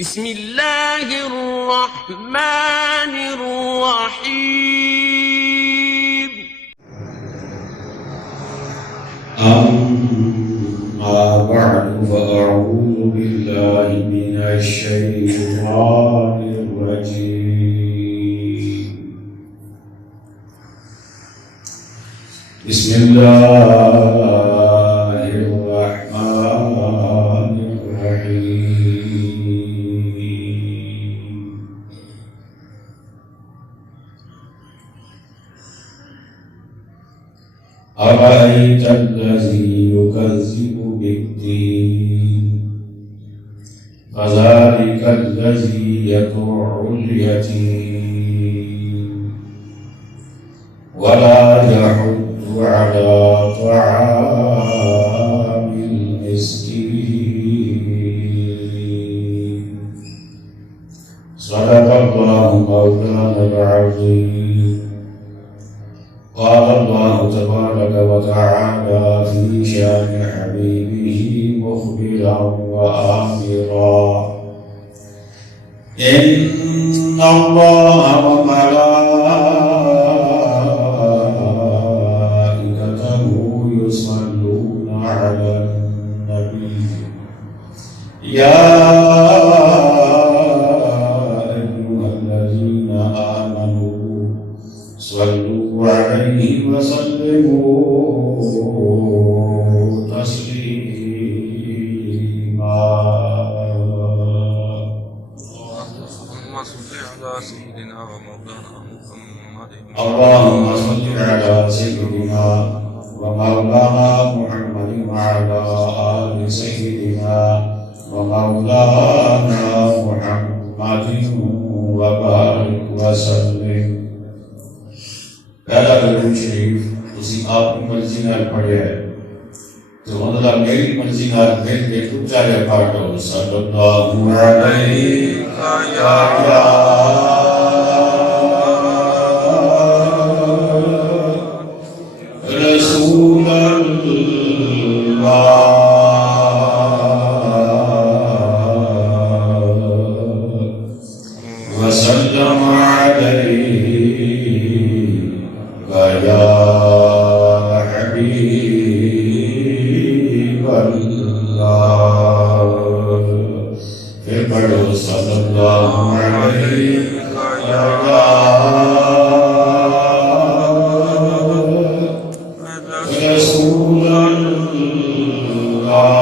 بسم اللہ الرحمن الرحیم أما بعد فأعوذ بالله من الشيطان الرجيم بسم الله الرحمن الرحيم أرأيت الذي يكذب بالدين فذلك الذي يدع اليتيم ولا يحض على طعام المسكين صدق الله مولانا العظيم. قال الله تبارك وتعالى في شان حبيبه مخبرا وآمرا إن الله وملائكته يصلون على النبي يا أيها الذين آمنوا صلوا عليه وسلموا تسليما. اللهم صل على سيدنا ومولانا محمد اللهم صل على سيدنا ومولانا محمد وعلى آل سيدنا ومولانا محمد وبارك وسلم. پہلا درود شریف اسی آپ کی مرضی نال پڑھے ہے تو اللہ میری مرضی نال مل کے خوب چاہے پڑھو صلی اللہ علیہ رسول اللہ وسلم علیہ یا حبیب اللہ. پھر پڑھو صلی اللہ علیہ رسول اللہ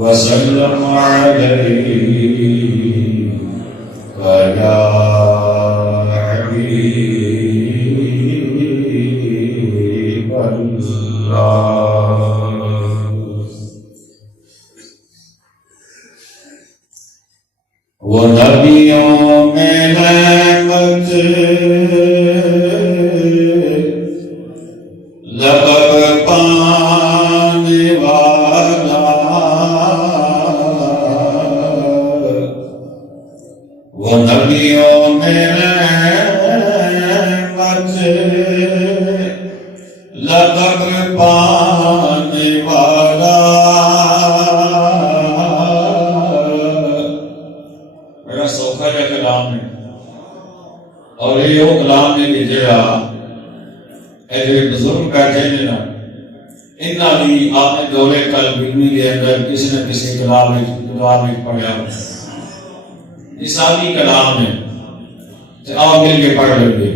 وسلم علیہ یا حبیب اللہ. وہ نبیوں میں نعمت لقب پانے والا وہ نبیوں میں نعمت لقب پانے والا. بڑا سوکھا یہ کلام ہے اور یہ وہ کلام ہے کہ جڑا ایسے بزرگ بیٹھے ہیں نا انہاں بھی آپ نے دورے قلب علمی کے اندر کسی نہ کسی کلام میں پڑھا نثابی کلام ہے تو آؤ مل کے پڑھ لیں گے.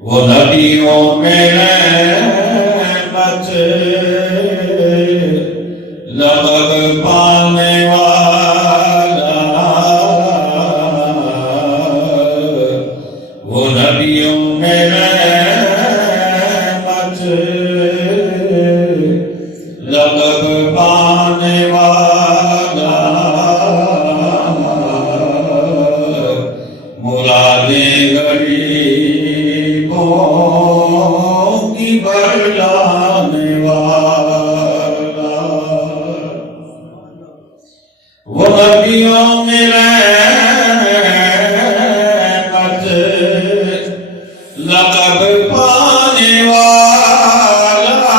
وہ نبیوں میں نعمت لقب پانے والا وہ نبیوں میں نعمت لقب پانے والا مرادیں غریبوں کی بڑھانے والا وہ نبیوں میں رحمت لقب پانے والا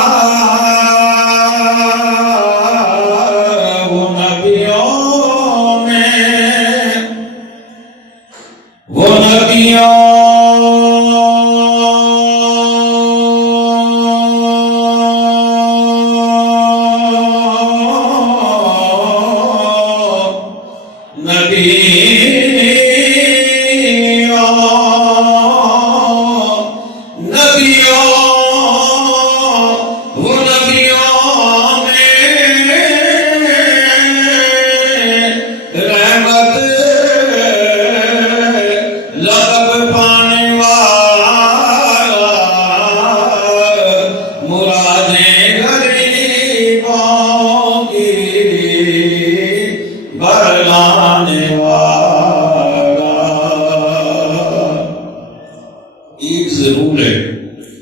عید ضرور ہے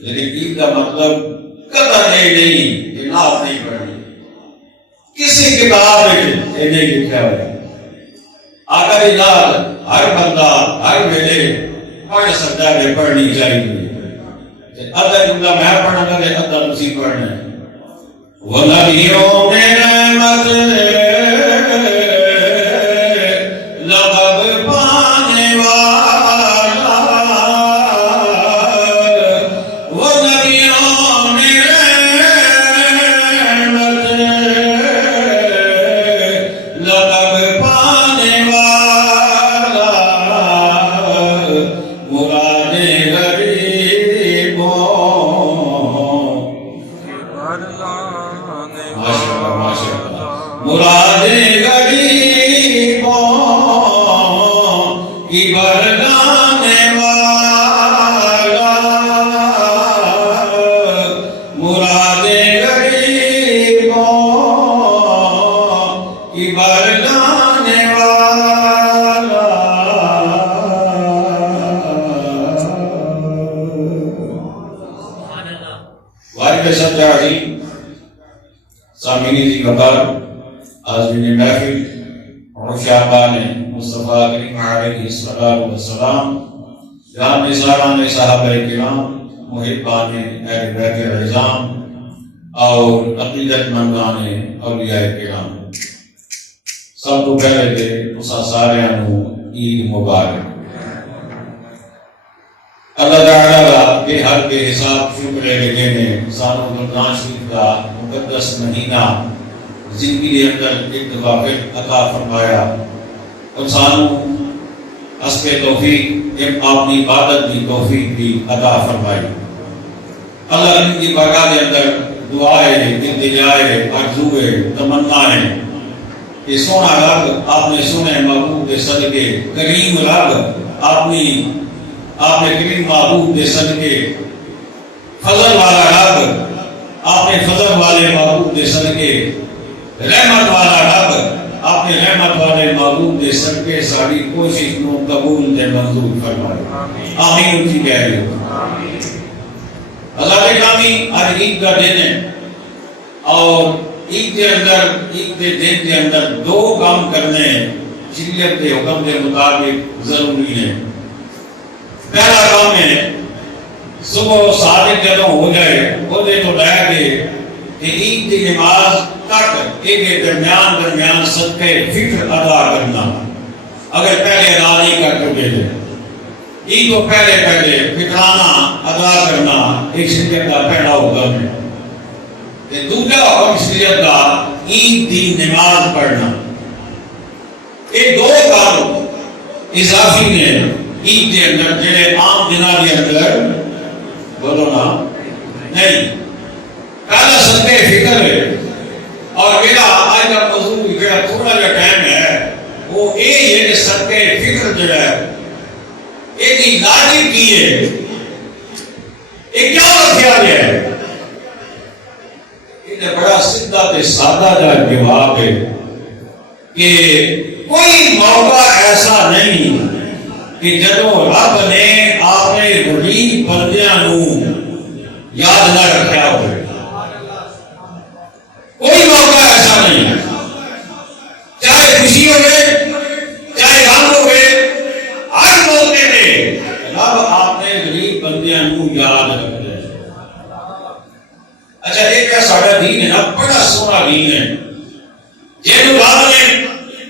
لیکن عید کا مطلب قطعا یہ نہیں کہ نعت نہیں پڑھنی. کسی کتاب میں یہ نہیں لکھا ہوا آقا کی نعت ہر بندہ ہر ویلے پڑھ سکتا ہے, پڑھنی چاہیے. ادھا جملہ میں پڑھنا گا ادھا تسی پڑھنا ہے. وَنَبِيُّ مِن رَحْمَتِ سامعین کی قطار عازمین محفل اور شاہبان مصطفیٰ کریم علیہ السلام جہاں نثاران صحابہ کرام محبان اہل بیت العظام اور عقیدت مندان اولیاء کرام سب تو پہلے دے اسا سارے عید مبارک. اللہ تعالیٰ بے حد بے حساب شکر لگے نے سانو رمضان شریف کا مقدس مہینہ زندگی کے اندر ایک دفعہ پھر عطا فرمایا اور سانو حسب توفیق اپنی عبادت کی توفیق بھی عطا فرمائی. اللہ ان کی بارگاہ کے اندر دعائیں التجائیں آرزویں تمنائیں کہ سونا رب آپ نے سنے محبوب کے صدقے کریم رب آپ نے کریم محبوب کے صدقے فضل والا رب آپ نے فضل والے محبوب کے صدقے رحمت والا رب آپ نے رحمت والے محبوب کے صدقے ساری کوشش کو قبول دے منظور فرمائے. آمین اونچی کہہ رہے ہو. اللہ گرامی آج عید کا دن ہے اور عید کے دن کے اندر دو کام کرنے شریعت کے حکم کے مطابق ضروری ہیں. پہلا کام ہے صبح صادق جدوں ہو جائے وہ دے تو لے کے کہ عید کی نماز تک ایک درمیان صدقے فطر ادا کرنا. اگر پہلے ادا نہیں کر چکے تھے عید کو پہلے فطرانہ ادا کرنا ایک شریعت کا پہلا حکم ہے. دوسرا حکم شریعت کا عید کی نماز پڑھنا. یہ دو کام اضافی نے عید کے اندر جڑے عام دنوں کے اندر بولو نا نہیں. پہلا صدقے فطر ہے اور میرا آج کا موضوع جو تھوڑا جا ٹائم ہے وہ یہ ہے کہ صدقے فطر جو ہے ایک لاجب کی ہے. یہ کیا رکھا گیا ہے؟ یہ بڑا سیدھا تے سادہ جا جواب ہے کہ کوئی موقع ایسا نہیں کہ جدوں رب نے آپ نے غریب بندیاں نوں یاد نہ رکھا ہوئے. کوئی موقع ایسا نہیں, چاہے خوشی ہوئے چاہے غم ہوئے, ہر موقع پہ رب آپ نے غریب بندیاں نوں یاد رکھا. اچھا ایک ساڈا دین ہے نا, بڑا سونا دین ہے. جنوں رب نے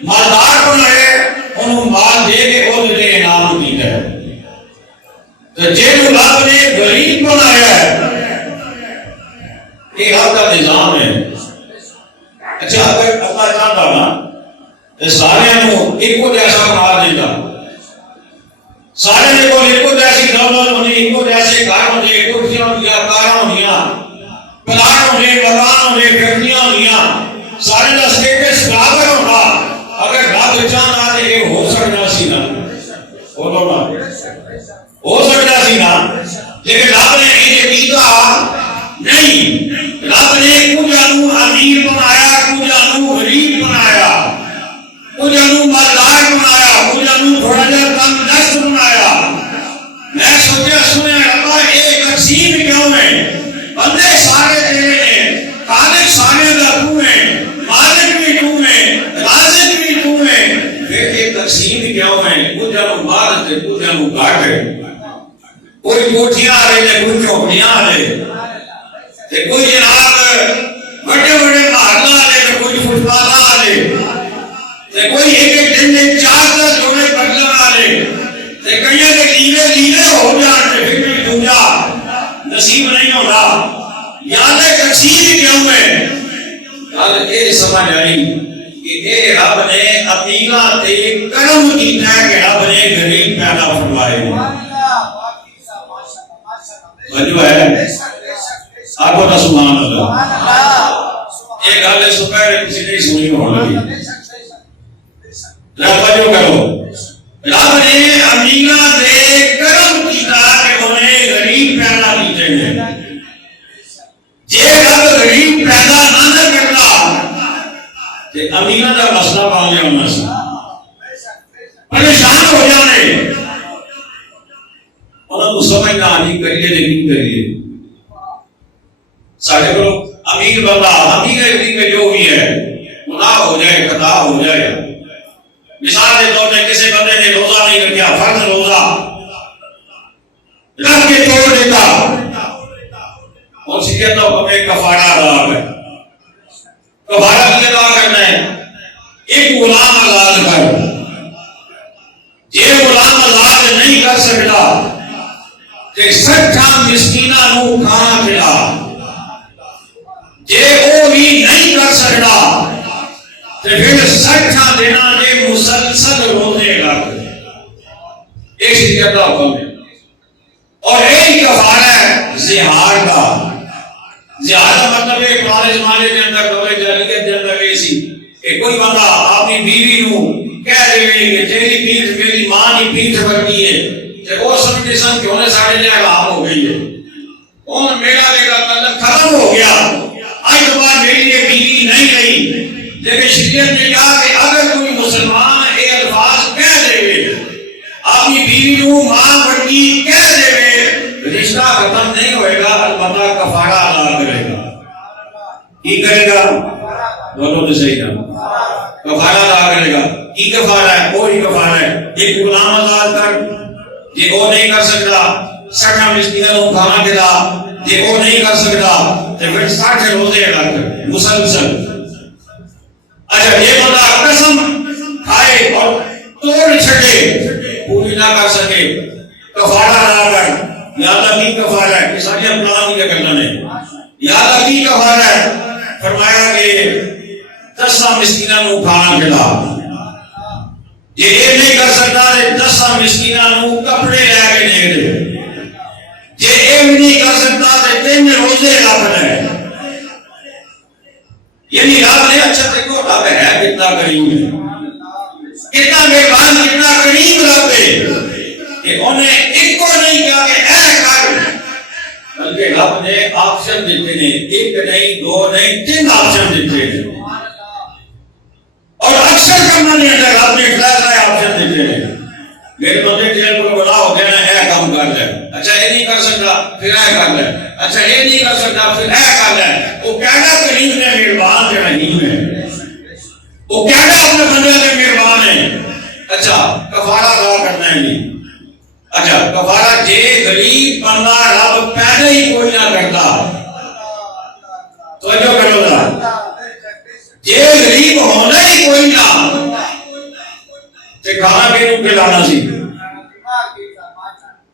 مالدار بنایا انہوں مال دے کے وہ دے انعام دیتا ہے. تو جنوں رب نے غریب بنایا ہے یہ رب کا نظام ہے. اچھا اگر اللہ چاہتا نا سارے ایک جیسا بنا دیتا، سارے کو ایک جیسی دولت ہونی، ایک جیسے گھر ہونے، کرسیاں ہونی، کار ہونی، پلاٹ ہونے، مکان ہونے، فیکٹریاں ہونی، سارے کا سٹیٹس برابر ہونا۔ اگر رب چاہتا تو یہ ہو سکتا سی نا، ہو سکتا سی نا، لیکن رب نے یہ کیتا نہیں۔ رب نے کچھ امیر بنایا، کچھ غریب بنایا، کچھ مالدار بنایا، کچھ تھوڑا جہا کم دست بنایا۔ میں سوچا سنیا ربا یہ تقسیم کیوں ہے؟ بندے سارے تیرے ہیں، خالق سارے کا تو ہے، مالک بھی تو ہے، رازق بھی تو ہے، پھر یہ تقسیم کیوں ہے؟ کچھ مال تے کچھ گھٹ ہے، کوئی کوٹھیاں آ رہے ہیں، کوئی چوکیاں آ رہے ہیں، کوئی جناب بڑے بڑے محلہ آ رہے، کوئی فٹ پاتھ آ رہے، کوئی ایک دن میں 4 جوڑے بدلن آ رہے، کئی کے لیلے لیلے ہو جان پھر بھی دوجا نصیب نہیں ہوتا۔ یاد تقسیم کیوں ہے؟ یاد یہ سمجھ آئی کہ اے رب نے امیراں تے کرم کیتا ہے کہ رب نے غریب پیدا فرمائے۔ سمجھو ہے آپ کو سبحان اللہ۔ ایک گل صبح کسی نے سنی ہونے لگی، رب جو کرو، رب نے امیراں تے کرم کیتا کہ انہیں غریب پیدا کیتے ہیں۔ جے رب غریب پیدا نہ کرتا تے امیراں دا مسئلہ بن گیا ہونا سی، پریشان ہو جانے، انہوں کو سمجھنا نہیں کریے لیکن کریے۔ ساڑھے کو امیر بندہ، امیر ایک جو بھی ہے گناہ ہو جائے، خطا ہو جائے، مثال کے طور پہ کسی بندے نے روزہ نہیں رکھا، فرض روزہ رکھ کے توڑ دیتا، اور سکھے تو ہمیں کفارہ ادا ہے۔ کفارہ کی ادا کرنا ہے، ایک غلام آزاد کر، یہ غلام آزاد نہیں کر سکتا کہ 60 مسکیناں نو کھانا کھلا، جے وہ بھی نہیں کر سکتا تو پھر 60 دنوں کے مسلسل روزے رکھ، ایک شریعت کا حکم ہے۔ اور ایک کفارہ ہے زہار کا۔ زہار کا مطلب ہے پرانے زمانے کے اندر دور جاہلیت کے اندر یہ سی کہ کوئی بندہ اپنی بیوی نو کہہ دے کہ تیری پیٹھ میری ماں کی پیٹھ ورگی ہے، تے وہ سمجھتے سن کہ انہیں سارے لیے حرام ہو گئی ہے، ان میرا میرا تعلق ختم ہو گیا، آج تو بعد میری یہ بیوی نہیں رہی۔ لیکن شریعت نے کہا کہ اگر کوئی مسلمان یہ الفاظ کہہ دے، اپنی بیوی نو ماں ورگی کہہ دے، رشتہ ختم نہیں ہوئے گا، البتہ کفارہ ادا کرے گا۔ کی کرے گا؟ بولو تو صحیح نا، کفارہ ادا کرے گا۔ کی کفارہ ہے؟ وہی کفارہ ہے، ایک غلام آزاد کر، یہ وہ نہیں کر سکتا 60 مسکینوں کو کھانا کھلا، یہ وہ نہیں کر سکتا تو پھر 60 روزے ادا کر مسلسل۔ اچھا یہ بندہ قسم کھائے اور توڑ چھڑے پوری نہ کر سکے، کفارہ ادا کر۔ یاد کی کفارہ ہے، یہ ساری اپنا نہیں کرنا ہے۔ یاد کی کفارہ ہے، فرمایا کہ 10 مسکینوں کو کھانا کھلا، یہ نہیں کر سکتا 10 مسکینوں کپڑے لے کے دے دے، یہ نہیں کر سکتا 3 روزے رکھ لے۔ یعنی رب نے اچھا دیکھو رب ہے کتنا کریم ہے، کتنا مہربان، کتنا کریم رب ہے کہ انہیں ایک کو نہیں کہا کہ اے کر، بلکہ رب نے آپشن دیتے ہیں، 1 نہیں 2 نہیں 3 آپشن دیتے ہیں، اور اکثر کرنا نہیں ہے رب نے فیصلہ آپشن دیتے ہیں۔ میرے بندے جیل کو بلا ہو گیا ہے، اے کام کر لے، اچھا یہ نہیں کر سکتا پھر اے کر لے، اچھا یہ نہیں کر سکتا پھر اے کر لے۔ وہ کہنا کریم نے مہربان جو نہیں ہے، وہ کہنا اپنے بندے نے مہربان ہے۔ اچھا کفارہ ادا کرنا ہے نہیں، اچھا کفارہ جے غریب بندہ رب پیدا ہی کوئی نہ کرتا، توجہ کرو ذرا، جے غریب ہونا ہی کوئی نہ تے کھانا کے نو کھلانا سی،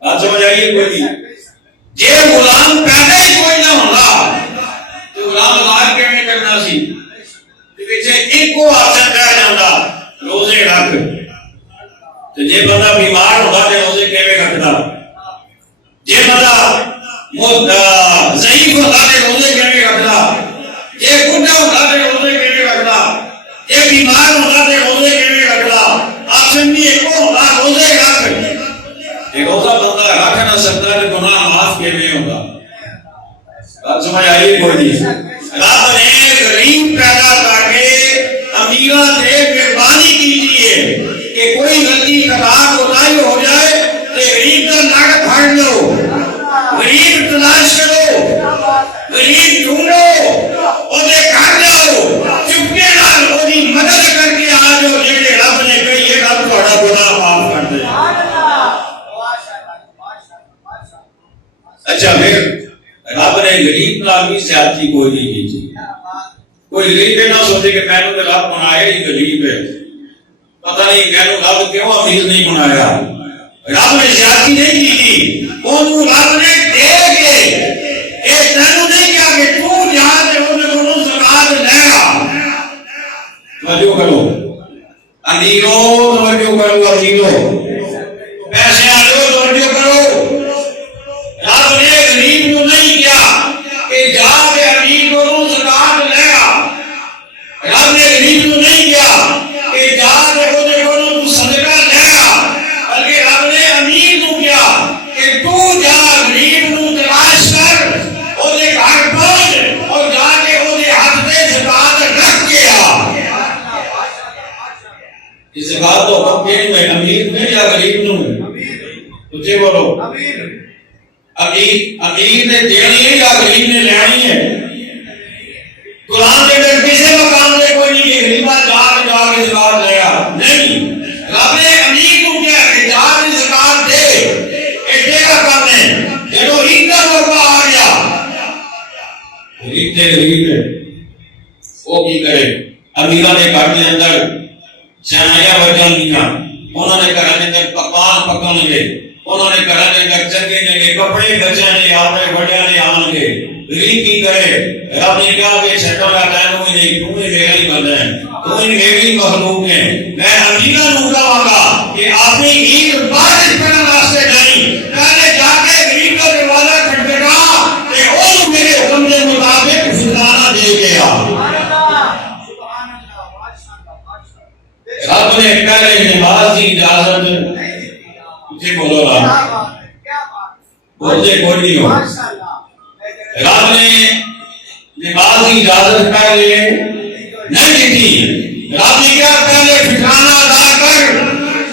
بات سمجھ آئیے کوئی نہیں۔ جے غلام پیدا ہی کوئی نہ ہوگا تو غلام آزاد کیوں نہیں کرنا سی؟ کیونکہ جے ایک کو آپشن رہ جاتا روزے رکھ تے جے بندہ بیمار ہوگا تے روزے کیویں رکھدا جے بندہ ضعیف ہوگا تے روزے کیویں رکھدا جے بڈھا ہوگا تے روزے کیویں رکھدا جے بیمار ہوگا تے روزے کیویں رکھدا آپشن بھی ایک ہوگا روزے رکھ ایک روزہ بندہ رکھ نہ سکتا تے گناہ معاف کیویں ہوگا بات سمجھ آئی کوئی نہیں رب نے غریب پیدا کر کے امیراں سے مہربانی کیجیے کہ کوئی غلطی خطا کوتاہی ہو جائے تو غریب کا ناک پھاڑ لو غریب تلاش کرو غریب ڈھونڈو اسے گھر جاؤ چپکے نال اس کی مدد کر کے آ جاؤ جیسے رب نے کہی یہ رب تھوڑا گناہ معاف کر دے اچھا پھر رب نے غریب نال بھی زیادتی کوئی نہیں کی تھی کوئی غریب نہ سوچے کہ میں نے رب بنایا ہی غریب ہے پتہ نہیں میں نے رب کیوں امیر نہیں بنایا رب نے زیادتی نہیں کی تھی انہوں رب نے دے کے ایک تینوں نہیں کیا کہ تو جہاں سے انہوں زکات لے آ توجہ کرو امیروں توجہ کرو امیروں پیسے آلو توجہ کرو رب نے غریب کو نہیں کیا کہ جا کے امیر کو زکات لے آ رب نے غریب کو نہیں کیا کہ جا کے وہ صدقہ لے آ بلکہ رب نے امیر کو کیا کہ تو جا غریب کو تلاش کر اسے گھر پہنچ اور جا کے اسے ہاتھ پہ زکات رکھ کے آ یہ زکات تو حکم میں امیر میں یا غریب میں تجھے بولو امیر نے دینی ہے یا غریب نے لینی ہے قرآن کے اندر کسی مقام سے کوئی نہیں کہ غریبہ جا کے زکات لے آ نہیں رب نے امیر کو کیا کہ جا کے زکات دے ایڈے کا کام ہے جب عید کا موقع آ گیا غریب ہے وہ کی کرے امیرہ نے گھر کے اندر سیاحیاں بچن لیا انہوں نے گھر کے اندر پکوان پکن گے انہوں نے گھر کے اندر چنگے نے کپڑے بچے نے آتے بڑے نے آن گے غریب کی کرے رب نے کہا کہ چھٹا کا ٹائم ہوئی نہیں تو ہی میرا ہی بندہ ہے تو ہی میری مخلوق ہے میں امیرہ نو کہاں گا کہ اپنی عید بارش کرنے واسطے نہیں پہلے جا کے غریب کا دروازہ کھٹکھٹا کہ وہ میرے حکم کے مطابق فردانہ دے گیا رب نے پہلے نماز کی اجازت تجھے بولو رب بولتے کوئی نہیں ہو رب نے نماز کی اجازت پہلے نہیں دی رب نے کیا پہلے ٹھکانہ ادا کر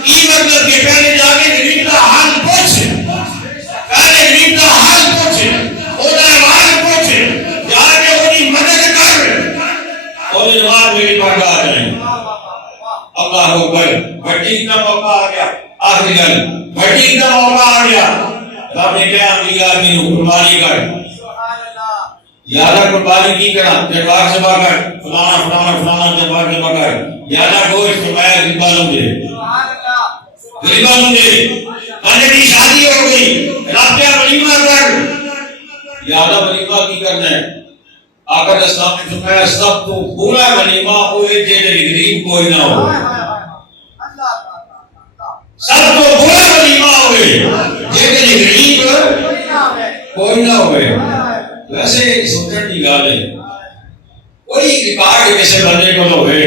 کی مطلب کہ پہلے جا کے غریب کا حال پوچھ پہلے غریب کا حال پوچھ اولا آواز پوچھ جا کے انہی مدد کر اور جواب میری بات آ جائیں اللہ اکبر بھٹی کا موقع آ گیا آخری گل بھٹی کا موقع آ گیا رب نے کیا امیر آدمی کو قربانی کر یادہ قربانی کی کرا دربار سے کر فلانا فلانا فلانا دربار سے کر یادہ گوشت فرمایا غریبانوں دے غریبانوں دے بندے کی شادی ہو گئی رب کیا ولیمہ کر یادہ ولیمہ کی کرنا ہے آقا اسلام نے فرمایا سب تو پورا ولیمہ ہوئے جیسے غریب کوئی نہ ہو سب تو پورا ولیمہ ہوئے جیسے غریب کوئی نہ ہوئے ویسے سوچنے کی گل ہے کوئی ریکارڈ کسی بندے کو ہوئے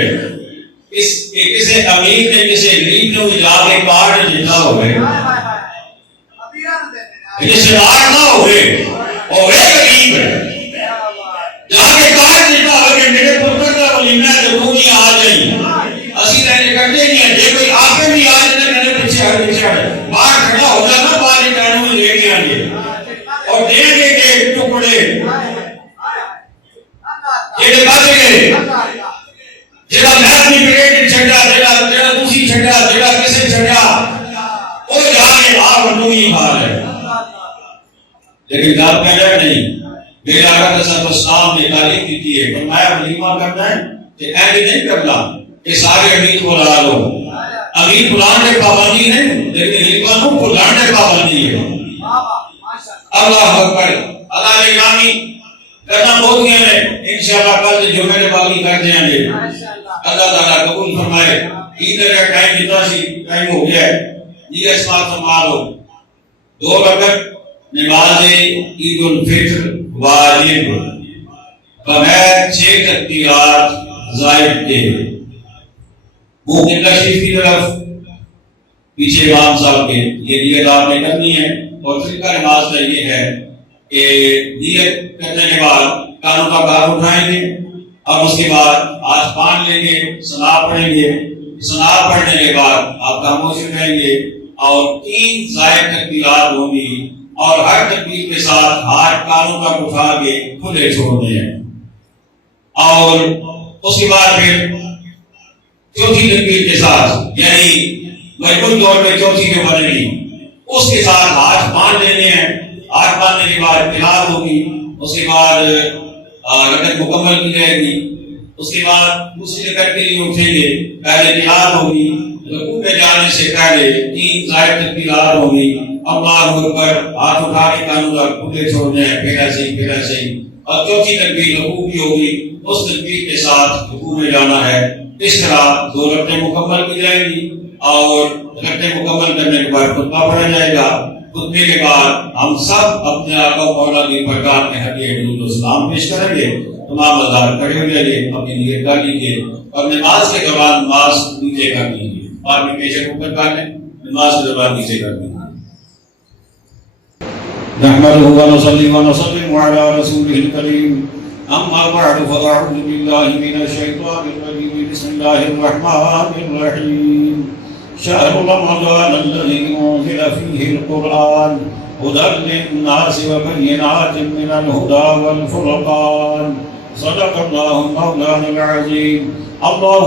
کسی امیر نے کسی غریب نے جا کے کارڈ دیتا ہوئے رشتے دار نہ ہوئے غریب جا کے کارڈ دیتا ہوئے میرے پتر کا ولیمہ ہے تو نہیں آ جائیں اسی رہنے کرتے نہیں ہیں جے کوئی آپ بھی آ جائے میرے پیچھے باہر کھڑا ہو جانا باہر ہی ٹائم میں لے کے آئیں گے اور دے دے کے ٹکڑے جڑے بچ گئے جڑا میتھ نہیں پریڈ چھڈا جڑا دوسری چھڈا جڑا کسے چھڈا وہ جا کے آپ نو ہی مار ہے لیکن آپ کہہ رہے نہیں میرے آقا صلی اللہ علیہ وسلم نے تعلیم دی ہے فرمایا ولیمہ کرنا ہے کہ ایسے نہیں کرنا کہ سارے امیر کو لا لو امیر بلانے کی پابندی نہیں لیکن ولیمہ کو بلانے کی پابندی ہے اللہ اکبر اللہ نے نامی کرنا بہت گئے ہیں انشاءاللہ کل جو میرے باقی کر دیں گے اللہ تعالیٰ قبول فرمائے عید کا ٹائم جتنا سی ٹائم ہو گیا ہے یہ اس بات سنبھالو 2 رکعت نماز عید الفطر واجب بغیر 6 تکبیرات زائد کے منہ قبلہ شریف کی طرف پیچھے امام صاحب کے یہ نیت آپ نے کرنی ہے اور پھر کا نماز کا یہ ہے کہ نیت کرنے کے بعد کانوں کا کار اٹھائیں گے اور اس کے بعد ہاتھ باندھ لیں گے ثنا پڑھیں گے ثنا پڑھنے کے بعد آپ خاموشی رہیں گے اور 3 زائد تکبیرات ہوں گی اور ہر تکبیر کے ساتھ ہاتھ کانوں تک اٹھا کے کھلے چھوڑنے ہیں اور اس کے بعد پھر چوتھی تکبیر کے ساتھ یعنی مجبور طور پہ چوتھی جو بنے گی اس کے ساتھ ہاتھ باندھ لینے ہیں ہاتھ باندھنے کے بعد قرات ہوگی اس کے بعد رکعت مکمل کی جائے گی اس کے بعد دوسری رکعت کے لیے اٹھیں گے پہلے قرات ہوگی رکوع میں جانے سے پہلے 3 زائد تکبیرات ہوگی اللہ اکبر ہاتھ اٹھا کے کانوں تک کھلے چھوڑنے ہیں پھر ایسے ہی اور چوتھی تکبیر رکوع کی ہوگی اس تکبیر کے ساتھ رکوع میں جانا ہے اس طرح 2 رکعتیں مکمل کی جائیں گی اور رکعتیں مکمل کرنے کے بعد خطبہ پڑھا جائے گا خطبے کے بعد ہم سب اپنے آقا و مولا کی برکات میں ہدیہ درود و سلام پیش کریں گے تمام ہزار کھڑے ہو جائیے اپنی نیت کر لیجیے اور نماز کے دوران نماز نیچے کر لیجیے بعد میں پیچھے اوپر کر لیں نماز کے دوران نیچے کر لیجیے نحمده ونصلي ونسلم على رسوله الكريم اما بعد فاعوذ بالله من الشيطان الرجيم بسم الله الرحمن الرحيم شهر رمضان الذي انزل فيه القرآن هدى للناس وبينات من الهدى والفرقان صدق الله مولانا العظيم الله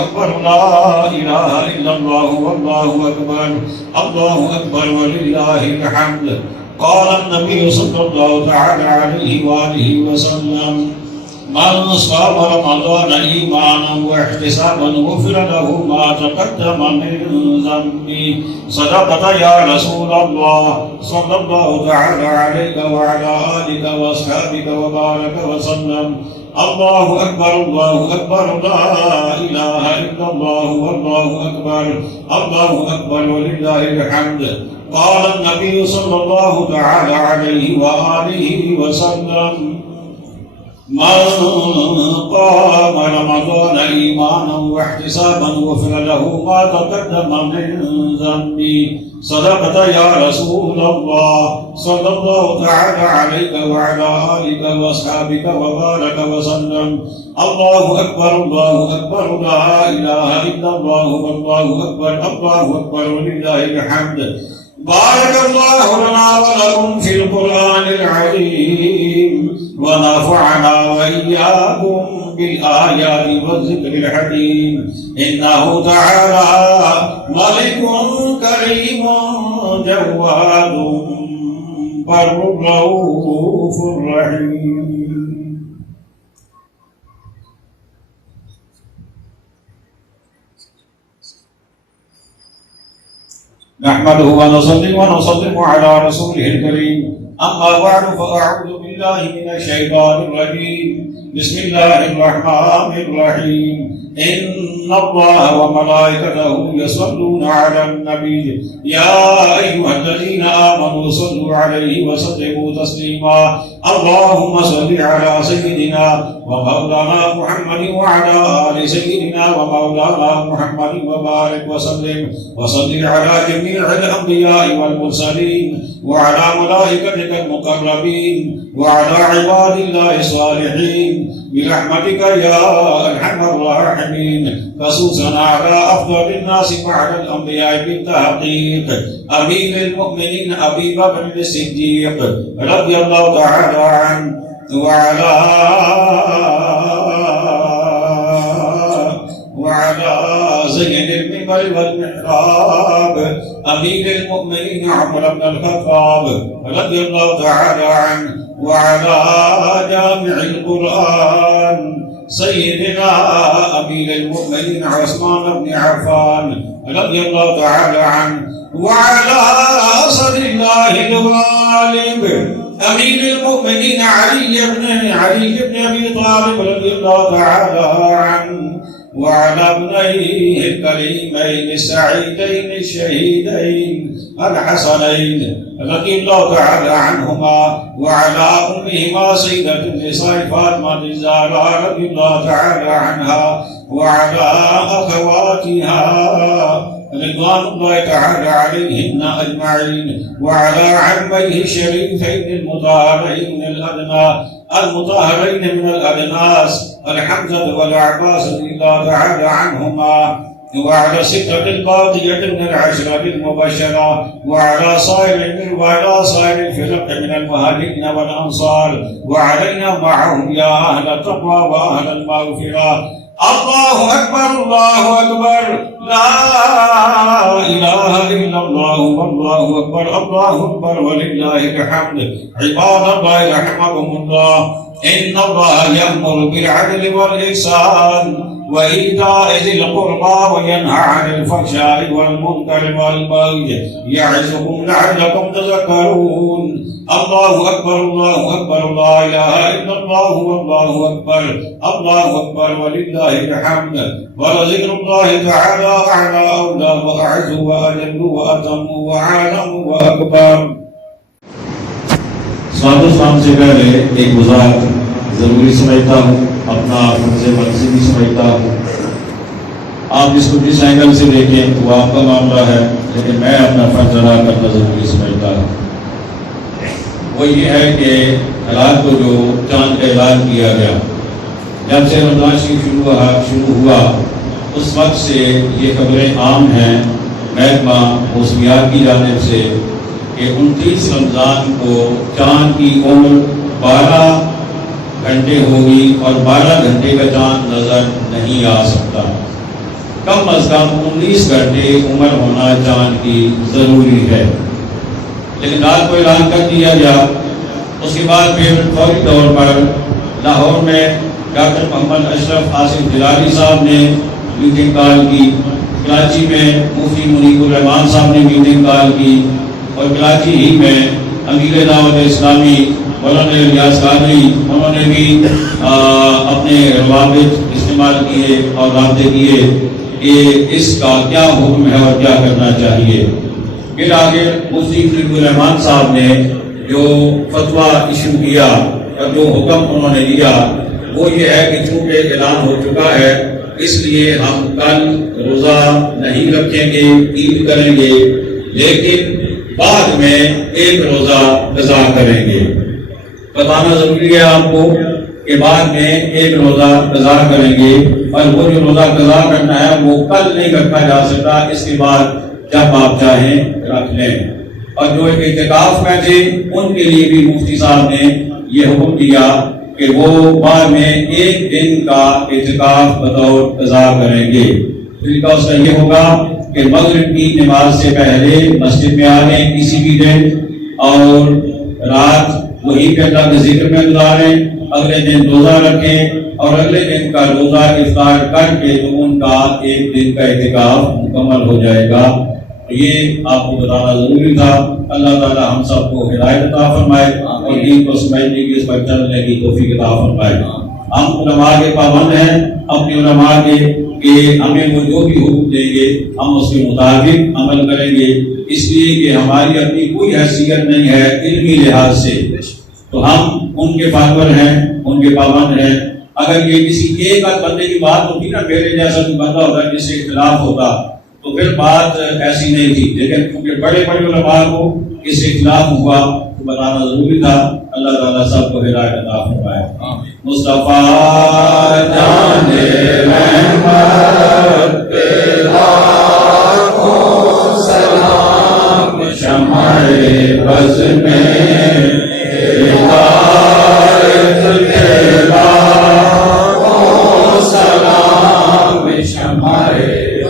أكبر لا إله إلا الله والله أكبر ولله الحمد قال النبي صلى الله تعالى عليه وآله وسلم من صام رمضان إيمانا واحتسابا غفر له ما تقدم من ذنبه صدقت يا رسول الله صلى الله تعالى عليك وعلى آلك وأصحابك وبارك وسلم الله أكبر لا إله إلا الله والله أكبر ولله الحمد قال النبي صلى الله تعالى عليه وآله وسلم من قام رمضان إيمانا واحتسابا غفر له ما تقدم من ذنبه صدقت يا رسول الله صلى الله تعالى عليك وعلى آلك وأصحابك وبارك وسلم الله أكبر لا إله إلا الله والله أكبر ولله الحمد بارك الله لنا ولكم في القرآن العظيم ونفعنا وإياكم بالآيات والذكر الحكيم إنه تعالى ملك كريم جواد بر رؤوف رحيم نحمده ونصلي على رسوله الكريم أما بعد فأعوذ بالله من الشيطان الرجيم بسم الله الرحمن الرحيم إن الله وملائكته يصلون على النبي يا أيها الذين آمنوا صلوا عليه وسلموا تسليما اللهم صل على سيدنا ومولانا محمد وعلى آل سيدنا ومولانا محمد وبارك وسلم وصل على جميع الأنبياء والمرسلين وعلى ملائكتك المقربين وعلى عباد الله الصالحين برحمتك يا أرحم الراحمين خصوصا على أفضل الناس بعد الأنبياء بالتحقيق أمير المؤمنين أبي بكر الصديق رضي الله تعالى عنه وعلى زين المنبر والمحراب أمير المؤمنين عمر بن الخطاب رضي الله تعالى عنه وعلى جامع القرآن سيدنا أمير المؤمنين عثمان بن عفان رضي الله تعالى عنه وعلى أسد الله الغالب أمير المؤمنين علي بن أبي طالب رضي الله تعالى عنه وعلى ابنيه الكريمين السعيدين الشهيدين الحسنين رضي الله تعالى عنهما، وعلى أمهما سيدة النساء فاطمة الزهراء رضي الله تعالى عنها، وعلى أخواتها رضوان الله تعالى عليهن أجمعين، وعلى عميه الشريفين المطهرين من الأدناس الحمزة والعباس رضي الله تعالى عنهما، وعلى ستة الباقية من العشرة المبشرة، وعلى صائر الفرق من المهاجرين والأنصار، وعلينا معهم يا أهل التقوى وأهل المغفرة. الله أكبر الله أكبر، لا إله إلا الله والله أكبر، الله أكبر ولله الحمد. عباد الله رحمكم الله، إن الله يأمر بالعدل والإحسان وإيتاء ذي القربى وينهى عن الفحشاء والمنكر والبغي يعظكم لعلكم تذكرون. الله أكبر الله أكبر، لا إله إلا الله والله أكبر، الله أكبر ولله الحمد. ولذكر الله تعالى أعلى أولى وأعز وأجل وأتم وأعلم وأكبر. اسلام سے پہلے ایک وضاحت ضروری سمجھتا ہوں، اپنا فرض مرضی بھی سمجھتا ہوں. آپ اس کو جس اینگل سے دیکھیں وہ آپ کا معاملہ ہے، لیکن میں اپنا فرض ادا کرنا ضروری سمجھتا ہوں. وہ یہ ہے کہ حالات کو جو چاند کا اعلان کیا گیا، جب سے رمضان شریف شروع ہوا اس وقت سے یہ خبریں عام ہیں محکمہ موسمیات کی جانب سے کہ 29 رمضان کو چاند کی عمر 12 گھنٹے ہوگی اور 12 گھنٹے کا چاند نظر نہیں آ سکتا. کم از کم 19 گھنٹے عمر ہونا چاند کی ضروری ہے. لیکن رات کو اعلان کر دیا گیا. اس کے بعد پھر فوری طور پر لاہور میں ڈاکٹر محمد اشرف آصف جلالی صاحب نے میٹنگ کال کی، کراچی میں مفتی منیب الرحمان صاحب نے میٹنگ کال کی، اور کراچی ہی میں امیر دعوت اسلامی مولانا الیاس قادری انہوں نے بھی اپنے روابط استعمال کیے اور رابطے کیے کہ اس کا کیا حکم ہے اور کیا کرنا چاہیے. پھر آگے مفتی منیب الرحمان صاحب نے جو فتویٰ ایشو کیا اور جو حکم انہوں نے دیا وہ یہ ہے کہ چونکہ اعلان ہو چکا ہے اس لیے ہم کل روزہ نہیں رکھیں گے، عید کریں گے، لیکن بعد میں ایک روزہ قضا کریں گے. بتانا ضروری ہے آپ کو کہ بعد میں ایک روزہ قضا کریں گے، اور وہ جو روزہ قضا کرنا ہے وہ کل نہیں رکھا جا سکتا، اس کے بعد جب آپ چاہیں رکھ لیں. اور جو اعتکاف میں تھے ان کے لیے بھی مفتی صاحب نے یہ حکم دیا کہ وہ بعد میں ایک دن کا اعتکاف بطور قضا کریں گے. طریقہ اس کا یہ ہوگا کہ مغرب کی نماز سے پہلے مسجد میں آ لیں کسی بھی دن، اور رات وہی پہ اللہ کے ذکر میں گزاریں، اگلے دن روزہ رکھیں، اور اگلے دن کا روزہ افطار کر کے تو ان کا ایک دن کا اعتکاف مکمل ہو جائے گا. یہ آپ کو بتانا ضروری تھا. اللہ تعالی ہم سب کو ہدایت عطا فرمائے اور دین کو سمجھنے کی، اس پر چلنے کی توفیق عطا فرمائے. ہم علماء کے پابند ہیں، اپنے علماء کے کہ ہمیں وہ جو بھی حکم دیں گے ہم اس کے مطابق عمل کریں گے، اس لیے کہ ہماری اپنی کوئی حیثیت نہیں ہے علمی لحاظ سے، تو ہم ان کے فالوور ہیں، ان کے پابند ہیں. اگر یہ کسی ایک بندے کی بات ہوتی نا، میرے جیسا کوئی بندہ ہوتا جس سے اختلاف ہوتا تو پھر بات ایسی نہیں تھی، لیکن کیونکہ بڑے بڑے علماء کو اس سے اختلاف ہوا تو بتانا ضروری تھا. اللہ تعالیٰ سب کو ہدایت عطا فرمائے. مصطفیٰ جان رحمت پہ لاکھوں سلام، شمع بز میں ہدایت کے لاکھوں سلام، شمع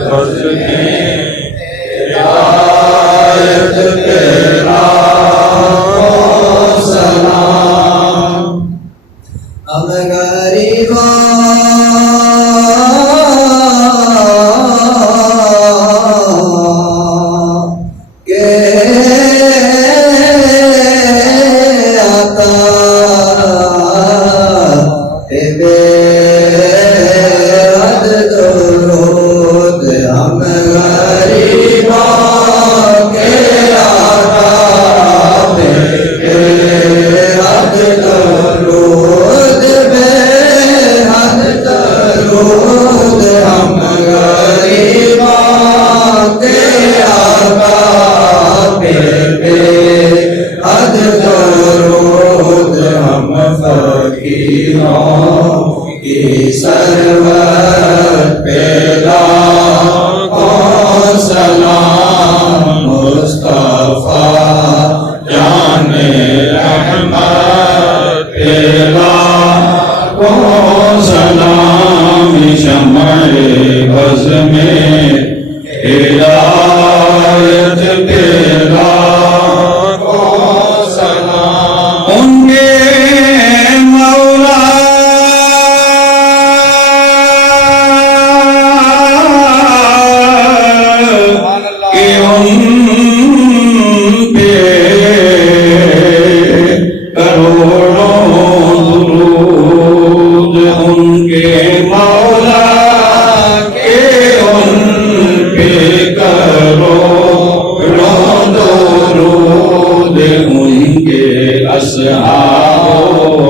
بز میں ہدایت کے لاکھوں سلام. ہم غریباں کے عطا بے عدد رحمت پیدا کو سلام مصطفیٰ جان رحمت پیدا کو سلام شمع بز میں ہدایت پیدا کو سلام ان کے مولا کہ ان پہ کروڑوں درود ان کے مولا کہ ان پہ کروڑوں درود ان کے اصحاب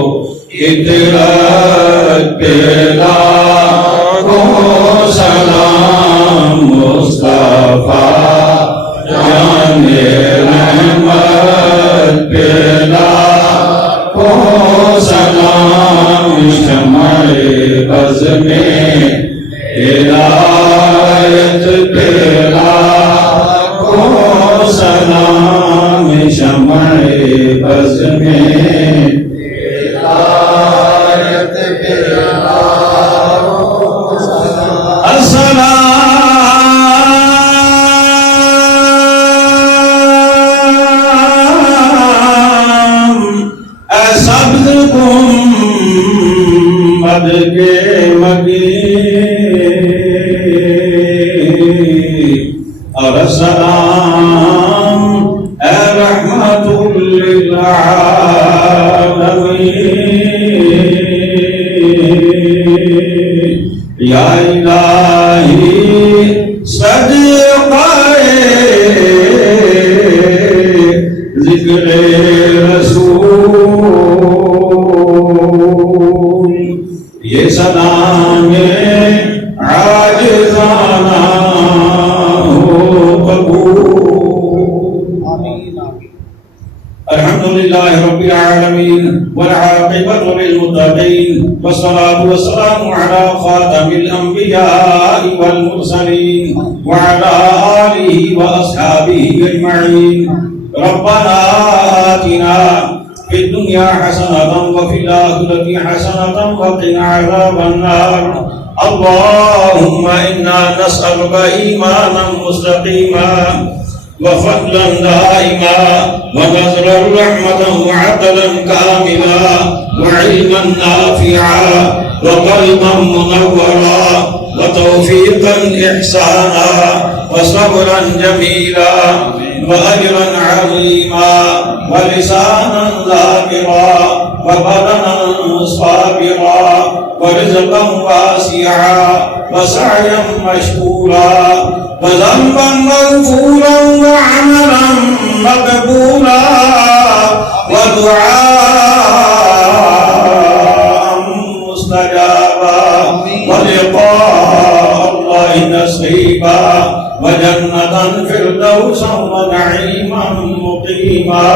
اطرت پیدا کو سلام مصطفیٰ جان رحمت پیدا کو سلام شمع بز میں ہدایت پیدا کو سلام شمع بز میں ہدایت پیدا کو سلام سبز گنبد کے مگی اور سلام اے رحمت للعالمین یا الہی صدقہ ذکر رسول یہ سلام عاجزانہ ہو قبول الحمدللہ رب العالمین والعاقبۃ للمتقین والصلاة والسلام علی خاتم الانبیاء والمرسلین وعلی آلہ واصحابہ اجمعین ربنا آتنا في الدنيا حسنة وفي الآخرة حسنة وقنا عذاب النار اللهم إنا نسألك إيمانا مستقيما وفضلا دائما ونذرا رحمة وعدلا كاملا وعلما نافعا وقلبا منورا وتوفيقا إحسانا وصبرا جميلا وأجرا عظيما ولسانا ذاكرا وبدنا صابرا ورزقا واسعا وسعيا مشكورا وذنبا مغفورا وعملا مقبولا ودعاء مستجابا ولقاء الله نصيبا وجنة فردوسا ونعيما مقيما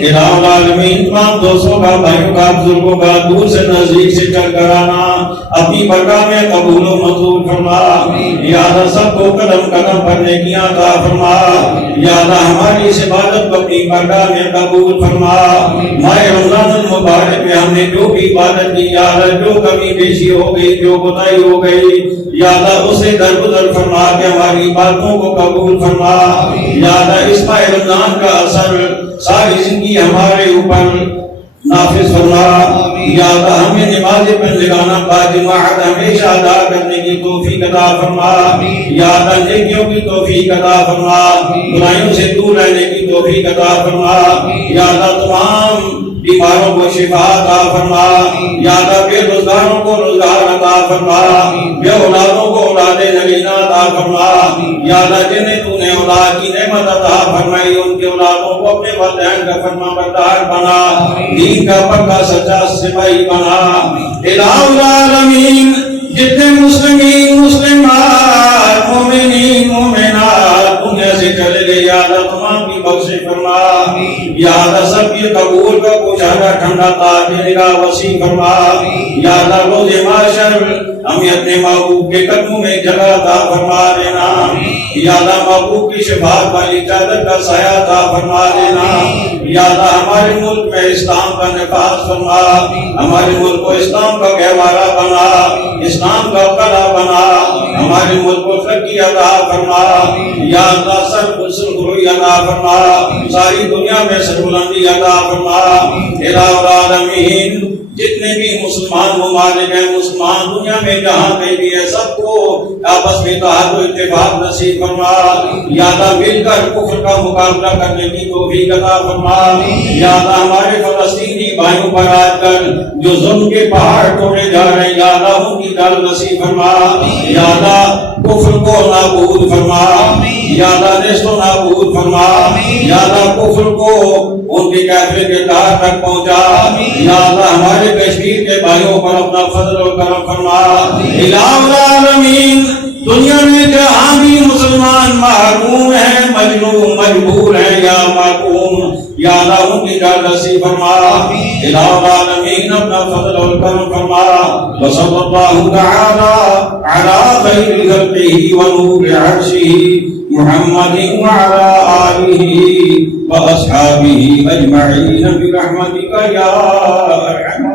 الہ العالمین تمام دوستوں کا بھائیوں کا بزرگوں کا دور سے نزدیک سے چل کر آنا اپنی برکات میں قبول و منظور فرما یا اللہ سب کو قدم قدم پر نیکیاں عطا فرما یا اللہ ہماری اس عبادت کو اپنی برکات میں قبول فرما ماہ رمضان المبارک میں ہم نے جو بھی عبادت کی یا اللہ جو کمی بیشی ہو گئی جو کوتاہی ہو گئی یا اللہ اسے درگزر فرما کے ہماری باتوں کو قبول فرما یا اللہ اس ماہ رمضان کا اثر ساری زندگی ہمارے اوپر نافذ فرما یا اللہ ہمیں نماز بندگانہ باجماعت ہمیشہ ادا کرنے کی توفیق عطا فرما یا اللہ نیکیوں کی توفیق عطا فرما برائیوں سے دور رہنے کی توفیق عطا فرما یا اللہ تمام بیماروں کو شفا عطا فرما یا اللہ بے روزگاروں کو روزگار عطا فرما بے اولادوں کو اولاد نگینہ عطا فرما یا اللہ جنہیں تو نے اولاد کی نعمت عطا فرمائی ان کے اولادوں کو اپنے والدین کا فرما بردار بنا دین کا پکا سچا سپاہی بنا الہ العالمین جتنے مسلمین مسلمات مومنین مومنات دنیا سے چلے گئے یا اللہ تمام کی بخش فرما یا اللہ سب کی قبول کا پوچھانا کا ٹھنڈا تاج نگاہ وسیع فرما یا اللہ روز محشر ہمیں اپنے محبوب کے قدموں میں جگہ عطا فرما دینا یا اللہ محبوب کی شفاعت والی چادر کا سایہ عطا فرما دینا یا اللہ ہمارے ملک میں اسلام کا نفاذ فرما ہمارے ملک کو اسلام کا گہوارہ بنا اسلام کا قلعہ بنا ہمارے ملک کو ترقی عطا فرما یا اللہ سر سرخروئی عطا فرما ساری دنیا میں سربلندی عطا فرما الہ العالمین جتنے بھی مسلمان ممالک ہیں مسلمان دنیا میں جہاں پہ بھی ہے سب کو آپس میں اتحاد و اتفاق نصیب فرما یا اللہ مل کر کفر کا مقابلہ کرنے کی توفیق عطا فرما یا اللہ ہمارے فلسطینی بھائیوں پر آج کل جو ظلم کے پہاڑ توڑے جا رہے ہیں یا اللہ ان کی دل نصیب فرما یا اللہ کفر کو نابود فرما یا اللہ نیست و نابود فرما یا اللہ کفر کو ان کی کافر کے دار تک پہنچا یا اللہ ہمارے کشمیر کے بھائیوں پر اپنا فضل و کرم فرما الہ العالمین دنیا میں جہاں بھی مسلمان محروم ہیں مجنون مجبور ہیں یا محکوم یا اللہ ان کی جان نصیب فرما الہ العالمین اپنا فضل و کرم فرما وصلی اللہ تعالی علی خیر خلقہ ونور عرشہ محمد وعلى آلہ وأصحابہ اجمعین برحمتک یا ارحم